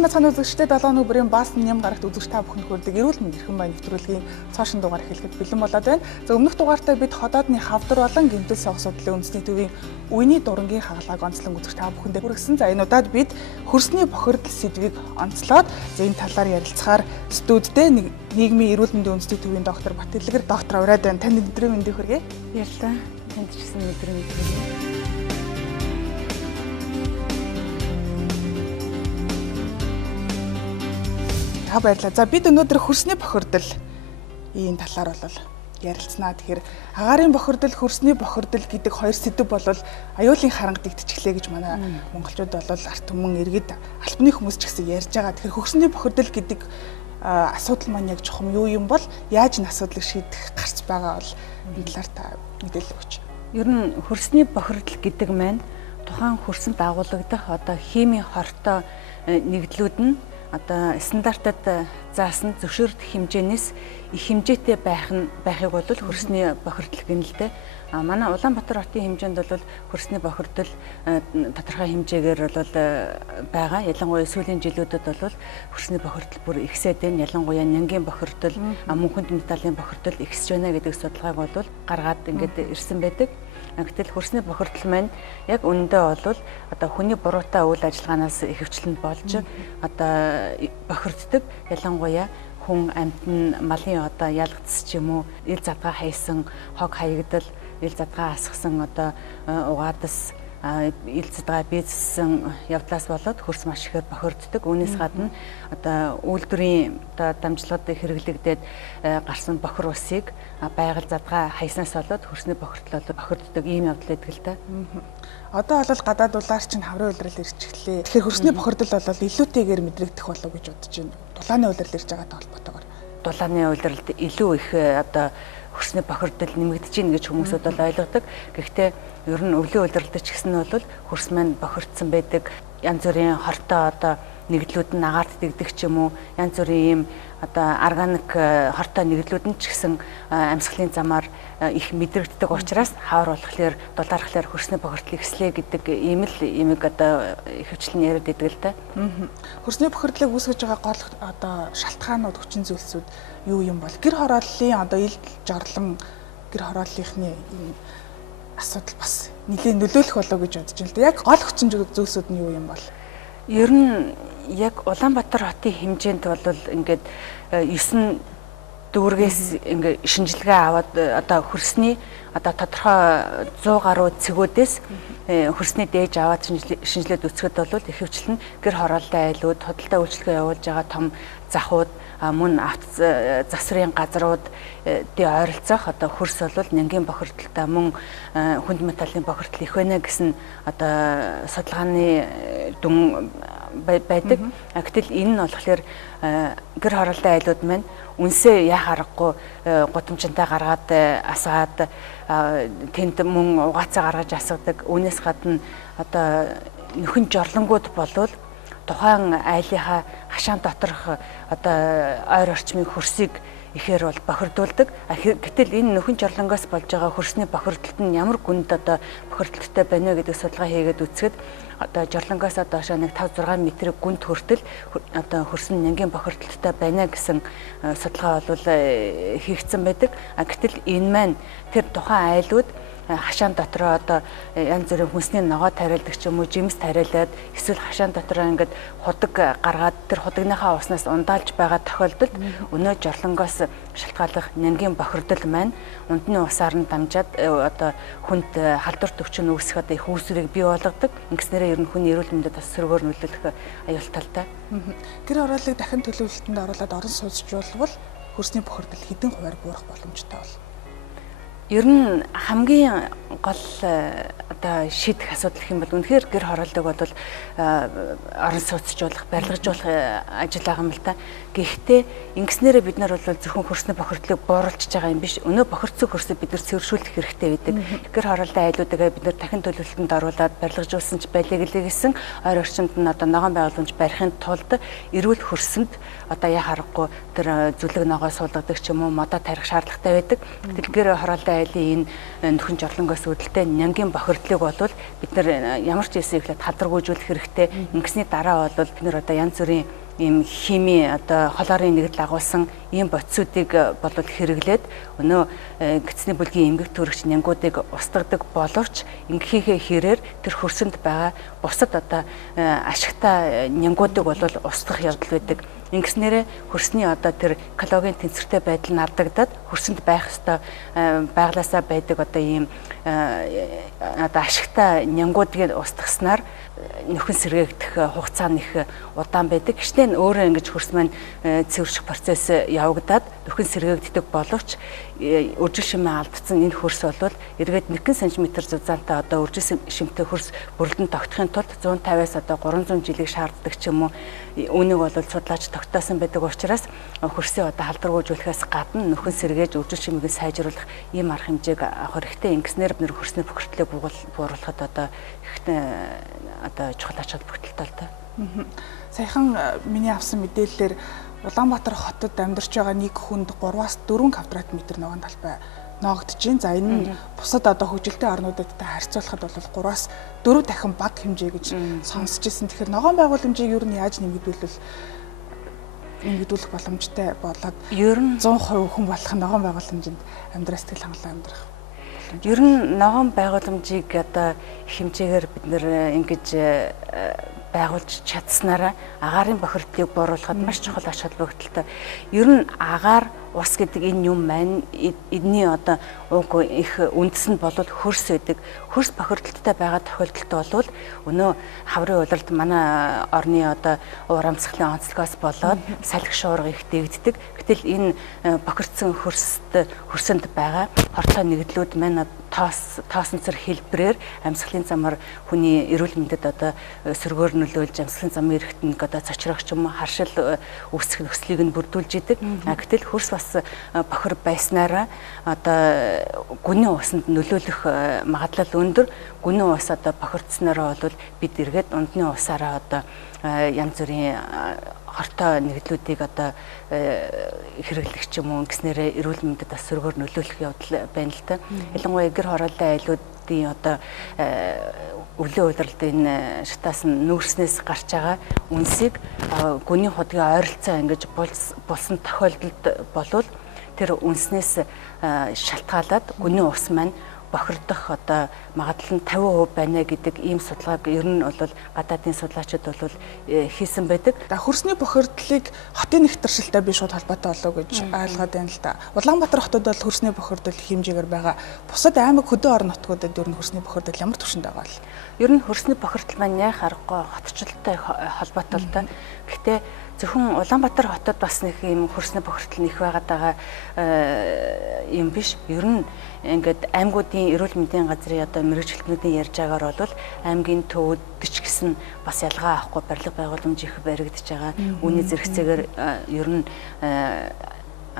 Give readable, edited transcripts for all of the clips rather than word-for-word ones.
Сайн мэцхан үзэгчдээ 7 өнөө бүрийн баасан нэм гарагт үзэгч та бүхэнд хүрдэг эрүүл мэнд эрхэм байна нэвтрүүлгийн цаашин дугаар эхлэхэд бэлэн болоод байна. За өмнөх дугаартаа бид хотоодны хавдар болон гэмтэл согс судлалын үндэсний төвийн үений дурангийн хагалгааг онцлон үзэгч та бүхэндээ хүргэсэн. За энэ удаад бид хөрсний бохирдол сэдвийг онцлоод энэ талаар ярилцахаар студидээ нийгмийн эрүүл мэндийн үндэсний төвийн доктор Батэлгэр доктор ураад байна. Танд өдрийн мэндийг хүргэе. Баярлалаа. Танд ч гэсэн өдрийн мэндийг хүргэе. Баярлалаа. За бид өнөөдөр хөрсний бохирдол ийм талаар бол ярилцсанаа. Тэгэхээр агаарын бохирдол, хөрсний бохирдол гэдэг хоёр сэдв бол аюулын харанг дэгдчихлээ гэж манай монголчууд бол арт түмэн иргэд албаны хүмүүс ч гэсэн ярьж байгаа. Тэгэхээр хөрсний бохирдол гэдэг асуудал маань яг чухам юу юм бол яаж энэ асуудлыг шийдэх гарч байгаа бол энэ талаар та мэдээлэл өгч. Ер нь хөрсний бохирдол гэдэг маань тухайн хөрсөнд агуулгадах одоо химийн хортой нэгдлүүд нь одоо стандартад заасан зөвшөөрөлт хэмжээнээс их хэмжээтэй байхыг бол хөрсний бохирдол гэнэ л дээ. Манай Улаанбаатар хотын хэмжээнд бол хөрсний бохирдол тодорхой хэмжээгээр бол байгаа. Ялангуяа сүүлийн жилүүдэд бол хөрсний бохирдол бүр ихсээд байна. Ялангуяа нянгийн бохирдол, мөнхөнд металлын бохирдол ихсэж байна гэдэг судалгааг бол гаргаад ингээд ирсэн байдаг. Гэтэл хөрсний бохирдол маань яг үнэндээ бол одоо хүний буруутай үйл ажиллагаанаас ихэвчлэн болж одоо бохирддог. Ялангуяа хүн амтны малын одоо ялгдс ч юм уу, ил задгаа хайсан, хог хаягдал, ил задгаа асгасан одоо угаадас, ил задгаа бийцсэн явдлаас болоод хөрс маш ихээр бохирддог. Үүнээс гадна одоо үйлдвэрийн одоо дамжлагад хэрэглэгдээд гарсан бохир усыг байгаль задгаа хайснаас болоод хөрсний бохирдол бохирддог ийм явдал байдаг л да. Одоо бол гадаад улаар чинь хаврын улирал ирж эхлэе. Тэгэхээр хөрсний бохирдол бол илүүтэйгээр мэдрэгдэх болов гэж бодож байна. Дулааны улирал ирж байгаатай холбоотойгоор. Дулааны улиралд илүү их одоо хөрсний бохирдол нэмэгдэж гин гэж хүмүүсүүд бол ойлгодог. Гэхдээ ер нь өвлийн улиралд ч гэсэн бол хөрс маань бохирдсан байдаг. Янз бүрийн хортой одоо нэгдлүүд нь агаарт дэгдэх ч юм уу, янз бүрийн ийм одоо органик хортой нэгдлүүд нь ч гэсэн амьсгалын замаар их мэдрэгддэг учраас хавар болохоор дулаархлаар хөрсний бохирдол ихслээ гэдэг ийм л имийг одоо ихэвчлэн яриад идэг л да. Хөрсний бохирдлыг үүсгэж байгаа гол одоо шалтгаанууд, хүчин зүйлсүүд юу юм бол гэр хорооллын одоо ил жорлон гэр хорооллынхны асуудал бас нэлээд нөлөөлөх болов гэж бодож байна л да. Яг гол хүчин зүйлсүүд нь юу юм бол? Ер нь яг Улаанбаатар хотын хэмжээнд бол ингээд 9 дүүргээс ингээд шинжилгээ аваад одоо хөрсний одоо тодорхой 100 гаруй цэгүүдээс хөрсний дээж аваад шинжилээд үзэхэд бол ихэвчлэн гэр хорооллын айлууд, худалдаа үйлчлэгээ явуулж байгаа том захууд, мөн авто засварын газрууд ди ойролцоох одоо хөрс бол нянгийн бохирдолтой мөн хүнд металлын бохирдол их байна гэсэн одоо судалгааны дүн байдаг. Гэтэл энэ нь болохоор гэр хорооллын айлууд маань үнсээ яа харахгүй гудамжинтай гаргаад асгаад тэнд мөн угаацаа гаргаж асгадаг. Үүнээс гадна одоо нөхөн жорлонгууд болвол тухайн айлынхаа хашаан доторх одоо ойр орчмын хөрсийг ихээр бол бохирдуулдаг. Гэтэл энэ нөхөн жорлонгоос болж байгаа хөрсний бохирдолт нь ямар гүнд одоо бохирдолтой байна вэ гэдэг судалгаа хийгээд үзэхэд одоо жорлонгоос доошоо нэг 5-6 метрийн гүнд хүртэл одоо хөрсөн нянгийн бохирдолтой байна гэсэн судалгаа бол хийгдсэн байдаг. Гэтэл энэ маань тэр тухайн айлууд хашаан дотроо одоо янз бүрийн хүнсний ногоо тариалдаг ч юм уу, жимс тариалаад эсвэл хашаан дотроо ингээд худаг гаргаад тэр худагныхаа уснаас ундаалж байгаа тохиолдолд өнөө жорлонгоос шалтгааллах нянгийн бохирдол маань унтны усаар нь дамжаад одоо хүнд халдварт өвчин үүсэх одоо их үүсвэрийг бий болгодог. Ингэснээрээ ер нь хүний эрүүл мэндэд бас сөргөөр нөлөөлөх аюултай л да. Гэр хорооллыг дахин төлөвлөлтөнд оруулаад орон сууцжуулбал хөрсний бохирдол хэдэн хувиар буурах боломжтой бол? Ер нь хамгийн гол одоо шийдэх асуудал гэх юм бол үнэхээр гэр хорооллыг бол орон сууцжуулах, барилгажуулах ажил байгаа юм л та. Гэхдээ ингэснээрээ бид нар бол зөвхөн хөрсний бохирдлыг бууруулж байгаа юм биш. Өнөө бохирдсон хөрсийг бид нар цэвэршүүлэх хэрэгтэй байдаг. Гэр хорооллын айлуудаа бид нар дахин төлөвлөлтөнд оруулаад барилгажуулсан ч байлиг гэсэн ойр орчимд нь одоо ногоон байгууламж барихын тулд эрүүл хөрсөнд одоо яа харахгүй тэр зүлэг ногоо суулгадаг ч юм уу модоо тарих шаардлагатай байдаг. Тэгэл гэр хорооллын айлын энэ нөхөн жорлонгоос үүдэлтэй нянгийн бохирдол бохирдлыг бол бид нар ямар ч хэсэг ихлэ талдаргуйжуулах хэрэгтэй. Ингэсний дараа бол бид нар одоо янз бүрийн ийм хими одоо холоорын нэгдэл агуулсан ийм бодисуудыг бол хэрэглээд өнөө гидсний бүлгийн эмгэг төрөгч нянгуудыг устгадаг боловч ингэхийнхээ хэрээр тэр хөрсөнд байгаа бусад одоо ашигтай нянгуудыг бол устгах явдал байдаг. Ингэснээрээ хөрсний одоо тэр экологийн тэнцвэртэй байдал нь алдагдаад хөрсөнд байх ёстой байглаасаа байдаг одоо ийм одоо ашигтай нянгуудыг устгаснаар нөхөн сэргээгдэх хугацаа нь их удаан байдаг. Гэвч өөрөө ингэж хөрс маань цэвэрших процесс явагдаад нөхөн сэргээгддэг боловч үржил шимээ алдсан энэ хөрс бол эргээд 1 см зузаантай одоо үржил шимтэй хөрс бүрэлдэн тогтохын тулд 150-аас одоо 300 жилийг шаарддаг ч юм уу. Үүнийг бол судлаач тогтоосон байдаг учраас хөрсийн одоо халдваргүйжүүлэхээс гадна нөхөн сэргээж үржил шимийг сайжруулах ийм арга хэмжээг авах хэрэгтэй. Ингэснээр бид хөрсний бохирдлыг бууруулахад одоо их одоо чухал ач холбогдолтой л та. Саяхан миний авсан мэдээлэлээр Улаанбаатар хотод амьдарч байгаа нэг хүнд 3-аас 4 квадрат метр ногоон талбай ноогдож байна. За энэ нь бусад одоо хөгжилтэй орнуудтай харьцуулахад бол 3-аас 4 дахин бага хэмжээ гэж сонсч ирсэн. Тэгэхээр ногоон байгууламжийг ер нь яаж нэмэгдүүлэх боломжтой болоод ер нь 100% хүн болох ногоон байгууламжинд амьдрах сэтгэл хангалуун амьдрах. Ер нь ногоон байгууламжийг одоо хэмжээгээр бид нэр ингэж байгуулж чадсанараа агаарын бохирдлыг бууруулахад маш чухал ач холбогдолтой. Ер нь агаар ус гэдэг энэ юм маань эдний одоо уг их үндэс нь бол хөрс байдаг. Хөрс бохирдолтой байгаа тохиолдолд бол өнөө хаврын улиралд манай орны одоо уур амьсгалын онцлогоос болоод салхи шуурга их дэгддэг. Гэтэл энэ бохирдсон хөрсөнд байгаа хортлоо нэгдлүүд маань тоосонцор хэлбэрээр амьсгалын замаар хүний эрүүл мэндэд одоо сөргөөр нөлөөлж амьсгалын замын эрэхтэнд одоо цочрох ч юм уу харшил үүсэх нөхцөлийг нь бүрдүүлж идэг. Гэтэл хөрс бас бохир байснараа одоо гүний усанд нөлөөлөх магадлал өндөр. Гүний ус одоо бохирдсанараа бол бид эргээд ундны усаараа одоо янз бүрийн хортой нэгдлүүдийг одоо хэрэглэх ч юм уу гэснээрээ эрүүл мэндэд бас сөргөөр нөлөөлөх явдал байна л та. Ялангуяа гэр хорооллын айлуудын одоо өвлөө улирлын шатаас нь нүүрснээс гарч байгаа үнсийг гүний худгийн ойролцоо ингэж булсан тохиолдолд болвол тэр үнснээс шалтгаалаад гүний ус маань бохирдох одоо магадлал нь 50% байна гэдэг ийм судалгааг ер нь бол гадаадын судлаачид бол хийсэн байдаг. Хөрсний бохирдлыг хотын нэгтршилтэй би шууд холбоотой болов гэж ойлгоод байна л да. Улаанбаатар хотод бол хөрсний бохирдол хэмжээгээр байгаа. Бусад аймаг хөдөө орон нутгуудад ер нь хөрсний бохирдол ямар түвшинд байгаа вэ? Ер нь хөрсний бохирдол маань яах аргагүй хотчлолтой холбоотой л да. Гэхдээ зөвхөн Улаанбаатар хотод бас нэг юм хөрсний бохирдол их байгаа юм биш. Ер нь ингээд аймагуудын эрүүл мэндийн газрын одоо мэргэжилтнүүдийн ярьж байгаагаар бол аймгийн төвөдч гэсэн бас ялгаа авахгүй барилга байгууламж их баригдаж байгаа. Үүний зэрэгцээгээр ер нь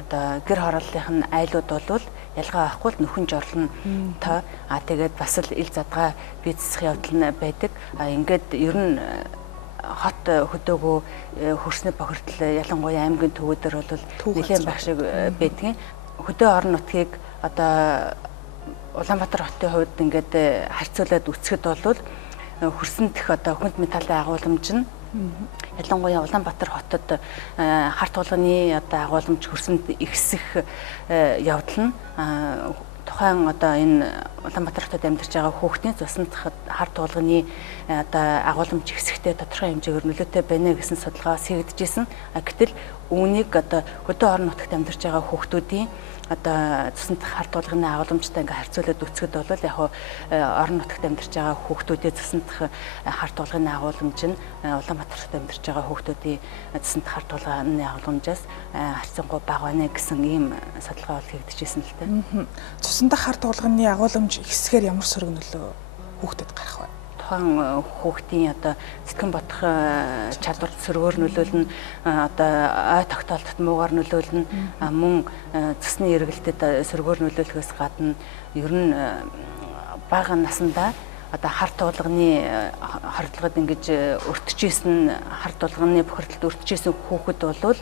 одоо гэр хорооллынх нь айлууд бол ялгаа авахгүй л нөхөн жорлонтой тэгээд бас л ил задгаа бие засах явдал нь байдаг. Ингээд ер нь хот хөдөөгөө хөрсний бохирдол ялангуяа аймгийн төвөдөр бол нэлээд байх шиг байдгийн. Хөдөө орон нутгийг одоо Улаанбаатар хотын хувьд ингээд харьцуулаад үзэхэд бол хөрсөнд дэх одоо хүнд металлын агуулмж нь ялангуяа Улаанбаатар хотод харт тулганы одоо агуулмж хөрсөнд ихсэх явдал нь тухайн одоо энэ Улаанбаатар хотод амьдарч байгаа хүүхдийн цуснд харт тулганы одоо агуулмж ихсэхтэй тодорхой хэмжээгээр нөлөөтэй байна гэсэн судалгаас хийгдэж исэн. Гэтэл үүнийг одоо хөдөө орон нутагт амьдарч байгаа хүүхдүүдийн одоо цуснд харт тулганы агуулмжтай ингээ харьцуулаад үзэхэд бол яг орон нутагт амьдарч байгаа хүүхдүүдийн цуснд харт тулганы агуулмж нь Улаанбаатар хотод амьдарч байгаа хүүхдүүдийн цуснд харт тулганы агуулмжаас харьцангуй бага байна гэсэн ийм судалгаа бол хийгдэж исэн л дээ. Цуснд харт тулганы агуулмж ихсгээр ямар сөрөг нөлөө хүүхдэд гарах вэ? Тухайн хүүхдийн одоо сэтгэн бодох чадварт сөргөөр нөлөөлнө, одоо ой тогтоолтод муугаар нөлөөлнө, мөн цусны эргэлтэд сөргөөр нөлөөлөхөөс гадна ер нь бага насндаа одоо харт тулганы хордлогод ингэж өртөжсэн харт тулганы бохирдолд өртөжсэн хүүхэд бол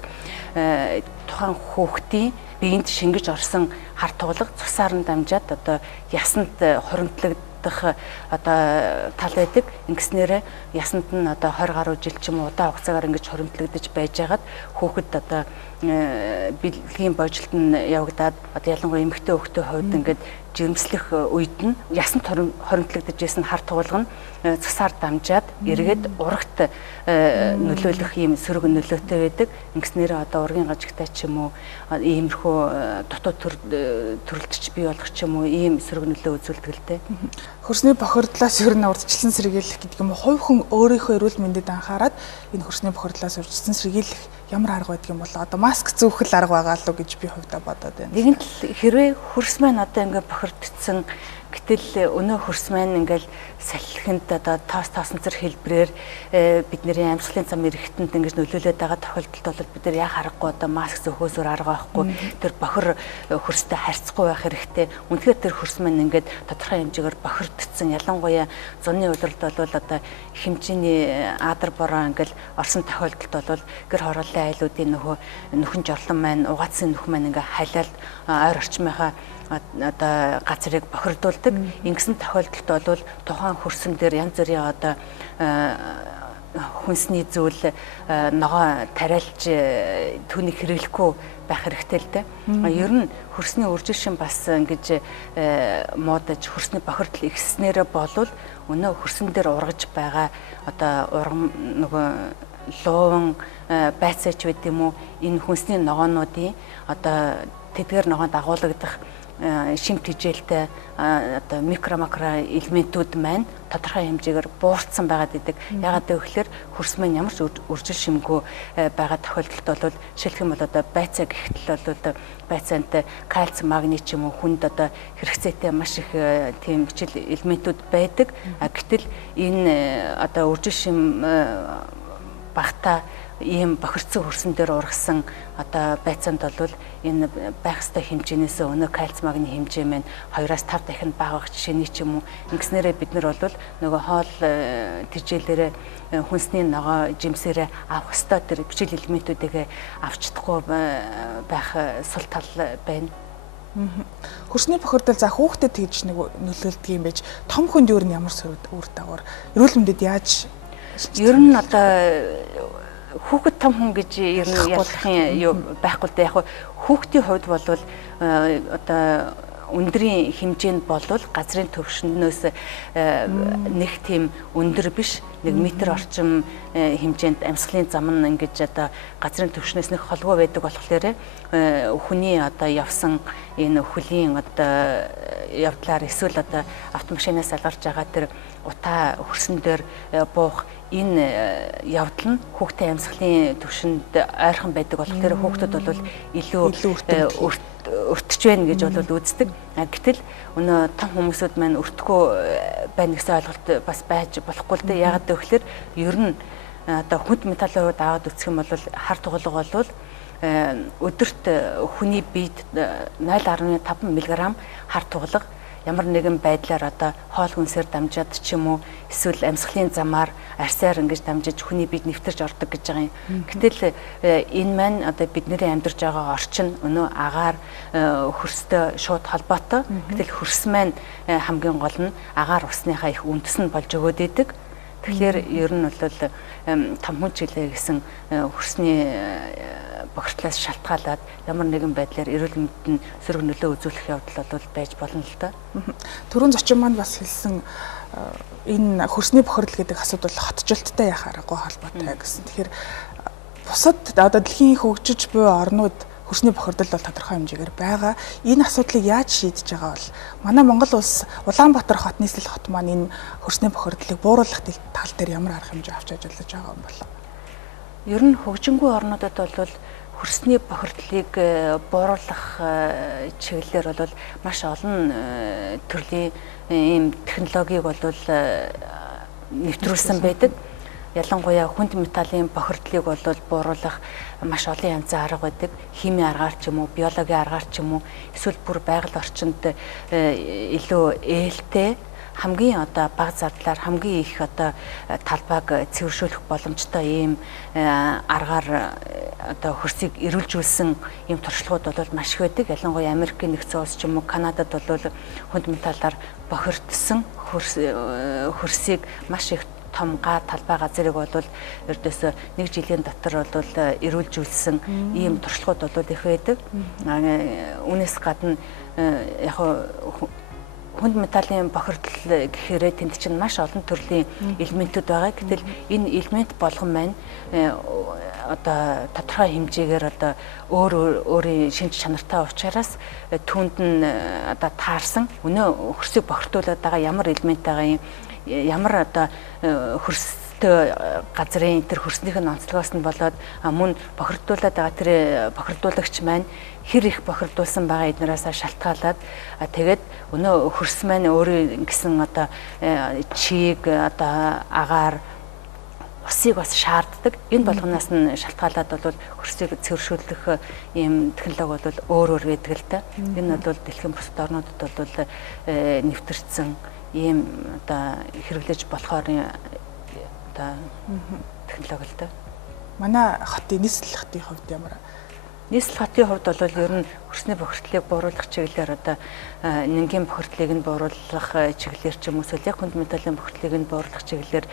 тухайн хүүхдийн биеинд шингэж орсон харт тулга цусаар нь дамжаад одоо ясанд хуримтлагдж харагдах одоо тал байдаг. Ингэснээрээ ясанд нь одоо 20 гаруй жил ч юм уу удаан хугацаагаар ингэж хуримтлагдаж байж байгаад хүүхэд одоо бэлгийн божилтод явагдаад одоо ялангуяа эмэгтэй хүүхдийн хувьд ингээд жирэмслэх үед нь ясанд хоримтлагдаж байсан хар тугалга нь цусаар дамжаад эргээд урагт нөлөөлөх ийм сөрөг нөлөөтэй байдаг. Ингэснээр одоо ургийн гажигтай ч юм уу иймэрхүү дотоод төрөлтч бий болох ч юм уу ийм сөрөг нөлөө үзүүлдэг л дээ. Хөрсний бохирдлоос ер нь урьдчилан сэргийлэх гэдэг юм уу? Хувь хүн өөрийнхөө эрүүл мэндэд анхаарад энэ хөрсний бохирдлоос урьдчилан сэргийлэх ямар арга байдаг юм бол одоо маск зүүхэл арга байгаа л уу гэж би хувьдаа бодоод байна. Нэгэнт л хэрвээ хөрс маань одоо ингээд бохирдсон гэтэл өнөө хөрс маань ингээл салхинд одоо тоосонцор хэлбрээр бидний амьсгалын зам эрэхтэнд ингэж нөлөөлөд байгаа тохиолдолд бол бид нар яа харахгүй одоо маск зөхөөсөр арга байхгүй тэр бохир хөрстэй харьцахгүй байх хэрэгтэй. Үнэхээр тэр хөрс маань ингээд тодорхой хэмжээгээр бохирдсон. Ялангуяа зуны улиралд бол одоо хэмжээний аадар бороо ингээл орсон тохиолдолд бол гэр хорооллын айлуудын нөхөн жорлон маань угаацсан нөх маань ингээ халиалт ойр орчмынхаа одоо газрыг бохирдуулдаг. Ингэсэн тохиолдолд бол тухайн хөрсөн дээр янз бүрийн одоо хүнсний зүйл ногоо тариалж түүнийг хэрэглэхгүй байх хэрэгтэй л дээ. Ер нь хөрсний үржилшин бас ингэж муудаж хөрсний бохирдол ихснээрээ болвол өнөө хөрсөн дээр ургаж байгаа одоо ургам нөгөө луун байцаач байд юм уу энэ хүнсний ногоонуудын одоо тэдгээр ногоонд агуулгадах шимт хижээлтэй одоо микро макро элементүүд маань тодорхой хэмжээгээр буурсан байгаад идэг. Ягаад гэвэл хөрс маань ямар ч үржил шимгүй байгаа тохиолдолд бол шилжих юм бол одоо байцаа гэхтэл бол байцаанд кальц, магний ч юм уу хүнд одоо хэрэгцээтэй маш их тийм бичил элементүүд байдаг. Гэтэл энэ одоо үржил шим багтаа ийм бохирдсон хөрсөн дээр ургасан одоо байцаанд бол энэ байх ёстой хэмжээнээс өнөө кальц магний хэмжээ маань 2-5 дахин бага байх жишээний ч юм уу. Ингэснээрээ бид нар бол нөгөө хоол тэжээлээрээ хүнсний ногоо жимсээрээ авах ёстой тэр бичил элементүүдийг авч чадахгүй байх сул тал байна. Хөрсний бохирдол за хүүхдэд тэгж нэг нөлөөлдөг юм байж том хүнд юу н ямар үр дагавар эрүүл мэндэд яаж ер нь одоо хүүхэд том хүн гэж ер нь ялахын юу байхгүй л да. Яг хүүхдийн хувьд бол одоо өндрийн хэмжээнд болвол газрын түвшнээс нэг тийм өндөр биш 1 метр орчим хэмжээнд амьсгалын зам нь ингэж одоо газрын түвшнээс нэг холбоо байдаг болохоор хүний одоо явсан энэ хөлийн одоо явдлаар эсвэл одоо автомашинаас алгарч байгаа тэр утаа хөрсөн дээр буух энэ явдал нь хүүхдийн амьсгалын түвшинд ойрхон байдаг болохоор хүүхдүүд бол илүү өртөж байна гэж бол үздэг. Гэтэл өнөө том хүмүүсүүд маань өртөхгүй байна гэсэн ойлголт бас байж болохгүй л дээ. Ягаад гэвэл ер нь одоо хүнд металлын хувьд аваад үзэх юм бол хар тугалга бол өдөрт хүний биед 0.5 мг хар тугалга ямар нэгэн байдлаар одоо хоол хүнсээр дамжаад ч юм уу эсвэл амьсгалын замаар арьсаар ингэж дамжиж хүний биед нэвтэрч ордог гэж байгаа юм. Гэтэл энэ маань одоо бидний амьдарч байгаа орчин өнөө агаар хөрстэй шууд холбоотой. Гэтэл хөрс маань хамгийн гол нь агаар усныхаа их үндэс нь болж өгөөд идэг. Тэгэхээр ер нь бол том хүн жилээ гэсэн хөрсний бохирдлоос шалтгаалаад ямар нэгэн байдлаар эрүүл мэндэд сөрөг нөлөө үзүүлэх явдал бол байж болно л да. Төрийн зочин маань бас хэлсэн энэ хөрсний бохирдол гэдэг асуудал хотжилттой яхах аргагүй холбоотой гэсэн. Тэгэхээр бусад одоо дэлхийн хөгжиж буй орнууд хөрсний бохирдол бол тодорхой хэмжээгээр байгаа. Энэ асуудлыг яаж шийдэж байгаа бол манай Монгол улс Улаанбаатар хот нийслэл хот маань энэ хөрсний бохирдлыг бууруулах тал дээр ямар арга хэмжээ авч ажиллаж байгаа юм бол? Ер нь хөгжингүй орнуудад бол хөрсний бохирдлыг бууруулах чиглэлээр бол маш олон төрлийн ийм технологиг бол нэвтрүүлсэн байдаг. Ялангуяа хүнд металлын бохирдлыг бол бууруулах маш олон янзын арга байдаг. Химийн аргаар ч юм уу, биологийн аргаар ч юм уу, эсвэл бүр байгаль орчинд илүү ээлтэй хамгийн одоо бага зардлаар хамгийн их одоо талбайг цэвэршүүлэх боломжтой ийм аргаар одоо хөрсийг эрүүлжүүлсэн ийм туршлагууд бол маш их байдаг. Ялангуяа Америкийн нэгдсэн улс ч юм уу, Канадад бол фундаменталаар бохирдсон хөрсийг маш их том талбай газрыг бол ердөөсөө 1 жилийн дотор бол эрүүлжүүлсэн ийм туршлагууд бол их байдаг. Үүнээс гадна яг хүнд металлын бохирдол гэхээр тэнд чинь маш олон төрлийн элементүүд байгаа. Гэтэл энэ элемент болгон маань одоо тодорхой хэмжээгээр одоо өөрийн шинж чанартай учраас түүнд нь одоо таарсан өнөө хөрсийг бохирдуулаад байгаа ямар элемент байгаа юм, ямар одоо хөрстэй газрын тэр хөрснийх нь онцлогоос нь болоод мөн бохирдуулаад байгаа тэр бохирдуулагч маань хэр их бохирдуулсан байгаа эднээсээ шалтгаалаад тэгээд өнөө хөрс маань өөрийн гэсэн одоо чийг одоо агаар усыг бас шаарддаг. Энэ болгоноос нь шалтгаалаад бол хөрсийг цэвэршүүлэх ийм технологи бол өөр байдаг л та. Энэ бол дэлхийн бусад орнуудад бол нэвтэрсэн ийм одоо хэрэглэж болохоор одоо технологи л та. Манай хотын нийслэл хотын хувьд ямар? Нийслэл хотын хувьд бол ер нь хөрсний бохирдлыг бууруулах чиглэлээр одоо нэнгийн бохирдлыг нь бууруулах чиглэлээр ч юм уу эсвэл яг хүнд металлын бохирдлыг нь бууруулах чиглэлээр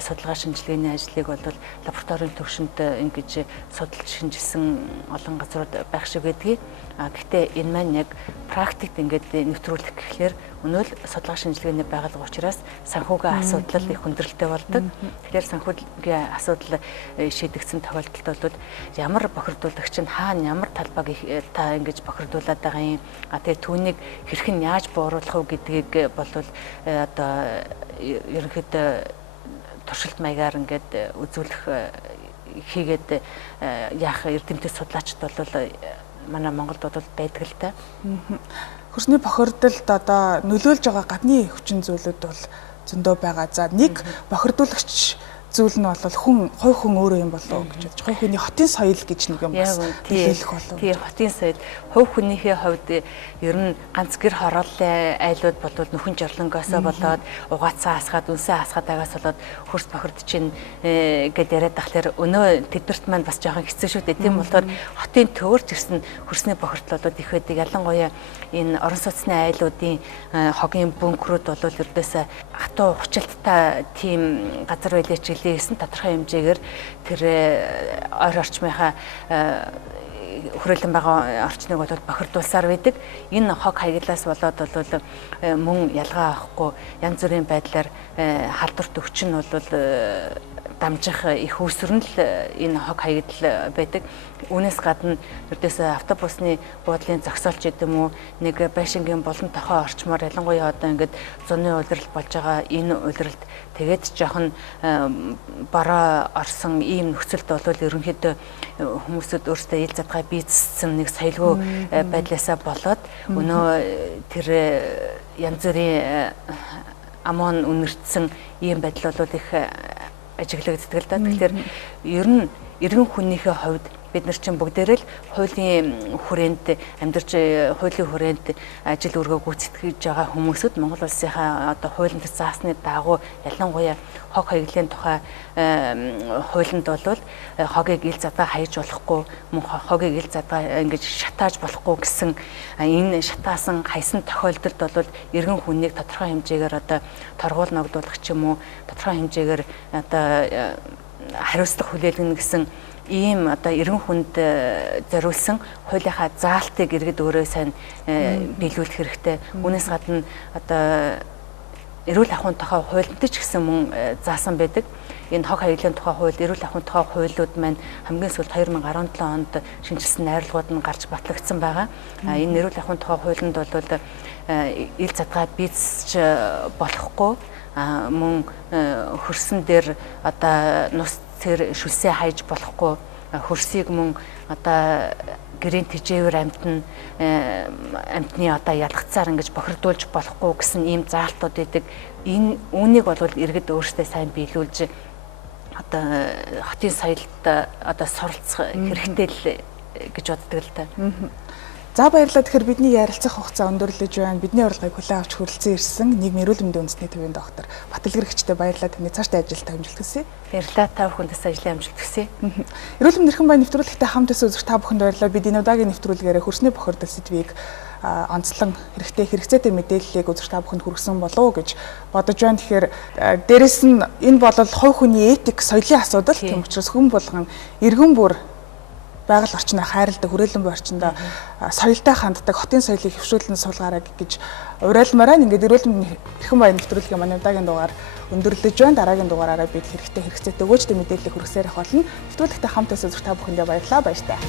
судалгаа шинжилгээний ажлыг бол лабораторийн төвшөнд ингэж судалж шинжилсэн олон газрууд байх шиг байдгийг. Гэхдээ энэ маань яг практикт ингээд нэвтрүүлэх гэхлээр өнөө л судалгаа шинжилгээний байгууллага учраас санхүүгийн асуудал их хүндрэлтэй болдог. Тэгэхээр санхүүгийн асуудал шийдэгдсэн тохиолдолд бол ямар бохирдуулагч нь хаана ямар талбайг та ингэж бохирдуулаад байгаа юм. Тэгээ түүнийг хэрхэн яаж бууруулах вэ гэдгийг бол одоо ерөнхийдөө туршилт маягаар ингээд үзүүлэх хийгээд яах эрдэмтэд судлаачд бол манай Монголд бол байдаг л та. Хөрсний бохирдолд одоо нөлөөлж байгаа гадны хүчин зүйлүүд бол зөндөө байгаа. За нэг бохирдуулагч зүйл нь бол хувь хүн өөрөө юм болов уу гэж бодож. Хувь хүний хотын соёл гэж нэг юм бас хэлэх болов. Тий, хотын соёл. Хувь хүнийхээ хувьд ер нь ганц гэр хорооллын айлууд болвол нөхөн жорлонгоосоо болоод угаацаа асгаад, үнсээ асгаад байгаас болоод хөрс бохирд чинь гэд яриад тахлаар өнөө тэднэрт маань бас жоохон хэцүү шүү дээ. Тийм болохоор хотын төвөрч ирсэн хөрсний бохирдлууд их байдаг. Ялангуяа энэ орон сууцны айлуудын хогийн бөөнхрүүд бол ердөөсөө хатуу хүчилттай тийм газар байлаа ч гэсэн тодорхой хэмжээгээр тэр ойр орчмынхаа хүрээлэн байгаа орчныг бол бохирдуулсаар байдаг. Энэ хог хаяглаас болоод бол мөн ялгаа авахгүй янз бүрийн байдлаар халдварт өвчин бол дамжих их үүсвэр нь л энэ хог хаягдал байдаг. Үүнээс гадна ердөөсөө автобусны буудлын зогсоолч гэдэг юм уу нэг байшингийн болон тохой орчмоор ялангуяа одоо ингээд зуны улирал болж байгаа энэ улиралд тэгээд жоохон бороо орсон ийм нөхцөлд бол ерөнхийдөө хүмүүсүүд өөрсдөө ил задгаа бийцсэн нэг соёлгүй байдлаасаа болоод өнөө тэр янз бүрийн амон үнэртсэн ийм байдал бол их ажиглагддаг л да. Тэгэхээр ер нь иргэн хүнийхээ хувьд бид нар чинь бүгдээрээ л хуулийн хүрээнд амьдарч хуулийн хүрээнд ажил үргээ гүйцэтгэж байгаа хүмүүсүүд Монгол улсынхаа одоо хуулинд заасны дагуу ялангуяа хог хаяглалын тухай хуулинд бол хогийг ил задгаа хаяж болохгүй, мөн хогийг ил задгаа ингэж шатааж болохгүй гэсэн энэ шатаасан хайсан тохиолдолд бол иргэн хүнийг тодорхой хэмжээгээр одоо торгуул ногдуулах ч юм уу тодорхой хэмжээгээр одоо хариуцлага хүлээлгэнэ гэсэн ийм одоо иргэн хүнд зориулсан хуулийнхаа заалтыг иргэд өөрөө сайн биелүүлэх хэрэгтэй. Үүнээс гадна одоо эрүүл ахуйн тухай хуульд ч гэсэн мөн заасан байдаг. Энэ хог хаяглалын тухай хууль, эрүүл ахуйн тухай хуулиуд маань хамгийн сүүлд 2017 онд шинжилсэн найруулгууд нь гарч батлагдсан байгаа. Энэ эрүүл ахуйн тухай хуулинд бол ил задгаа бийцэж болохгүй мөн хөрсөн дээр одоо нус тэр шүлсээ хайж болохгүй, хөрсийг мөн одоо гэрийн тэжээвэр амьтны одоо ялгцаар ингэж бохирдуулж болохгүй гэсэн ийм заалтууд байдаг. Энэ үүнийг бол иргэд өөрсдөө сайн биелүүлж одоо хотын соёлд одоо суралцах хэрэгтэй л гэж боддог л та. За баярлалаа. Тэгэхээр бидний ярилцах хугацаа өндөрлөж байна. Бидний урилгыг хүлээн авч хүрэлцэн ирсэн нийгмийн эрүүл мэндийн үндэсний төвийн доктор Батэлгэрэгчтэй баярлалаа. Таны цаашдаа ажилдаа амжилт хүсье. Баярлалаа. Та бүхэндээс ажлын амжилт хүсье. Эрүүл мэндийн эрхэм баян нэвтрүүлэгтээ хамт үзэх та бүхэнд баярлалаа. Бид энэ удаагийн нэвтрүүлгээрээ хөрсний бохирдол сэдвийг онцлон хэрэгцээтэй мэдээллийг үзэж та бүхэнд хүргэсэн болов уу гэж бодож байна. Тэгэхээр дээрэс нь энэ бол хувь хүний этик, соёлын асуудал. Тийм учраас хүн болгон эргэн бүр байгаль орчноо хайрладаг, хүрээлэн буй орчиндөө соёлтой ханддаг, хотын соёлыг хөвшүүлэн суулгаарай гэж уриалмаараа. Ингээд эрүүл мэндийн эрхэм баян нэвтрүүлгийн манай удаагийн дугаар өндөрлөж байна. Дараагийн дугаараараа бид хэрэгцээтэй өгөөжтэй мэдээлэл хүргэсээр их болно. Нэвтрүүлэгтээ хамт үзэж та бүхэндээ баярлалаа. Баяртай.